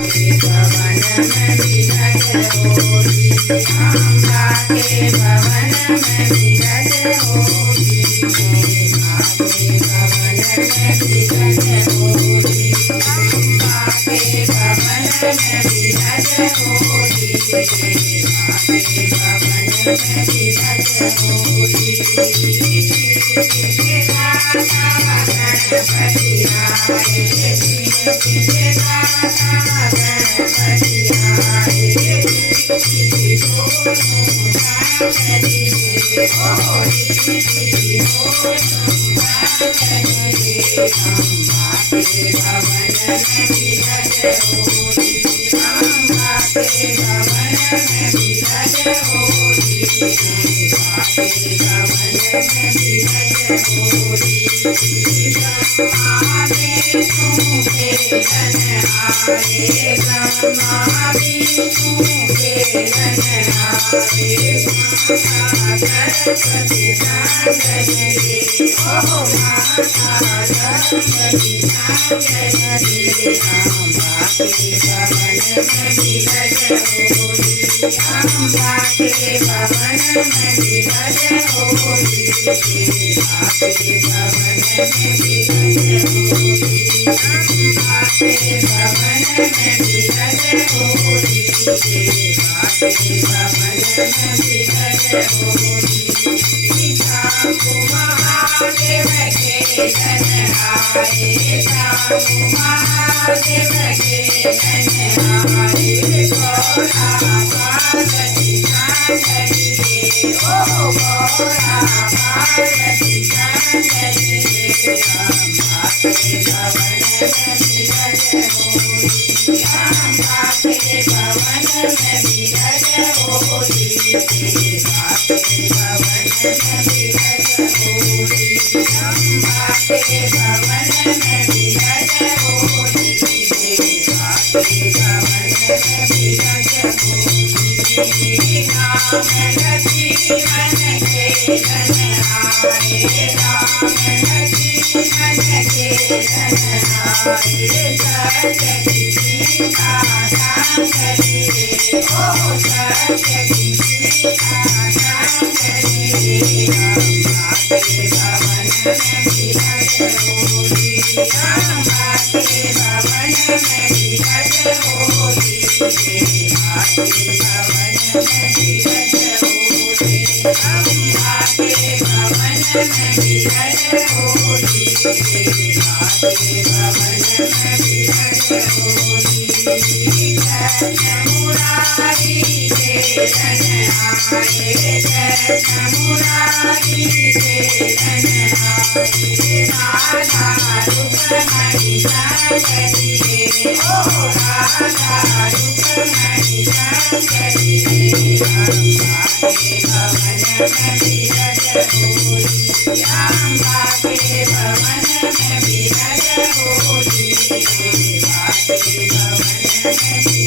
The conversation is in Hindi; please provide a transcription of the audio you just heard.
भवन में विरज होगी, अम्बा के भवन में विरज होगी, अम्बा के भवन में विरज होगी, अम्बा के भवन में विरज होगी, अम्बा के भवन में विरज होगी। दाता गणपति आए, दाता गणपति आए, अम्बा के भवन में विरज होगी, अम्बा के भवन में विरज होगी, अम्बा के भवन में विरज होगी। ब्रह्मा विष्णु के लन आए, ब्रह्मा विष्णु के लन आए, माता सरस्वती सांगरिये, ओ माता सरस्वती सांगरिये, अम्बा के भवन में विरज होगी, अम्बा के भवन में विरज होगी, अम्बा के भवन में विरज होगी, अम्बा के भवन में विरज होगी, अम्बा के भवन में विरज होगी। साधु महादेव के लन आए, साधु महादेव के लन आए, गौरा पार्वती सांगरिये, ओ गौरा पार्वती सांगरिये, अम्बा के भवन में विरज होगी, अम्बा के भवन में विरज होगी, अम्बा के भवन में विरज होगी, अम्बा के भवन में विरज होगी, अम्बा के भवन में विरज होगी। राम लक्ष्मण के लन आए, राम लक्ष्मण के लन आए, सत्यवती सीता सांगरिये, ओ सत्यवती सीता सांगरिये, अम्बा के भवन में विरज होगी, अम्बा के भवन में विरज होगी, अम्बा के भवन में विरज होगी, अम्बा के भवन में विरज होगी, अम्बा के भवन में विरज होगी। कृष्ण मुरारी के लन आए, कृष्ण मुरारी के लन आए, राधा रुक्मणी सांगरिये, ओ राधा रुक्मणी सांगरिये, अम्बा के भवन में विरज होगी, अम्बा के भवन में विरज होगी, अम्बा के भवन में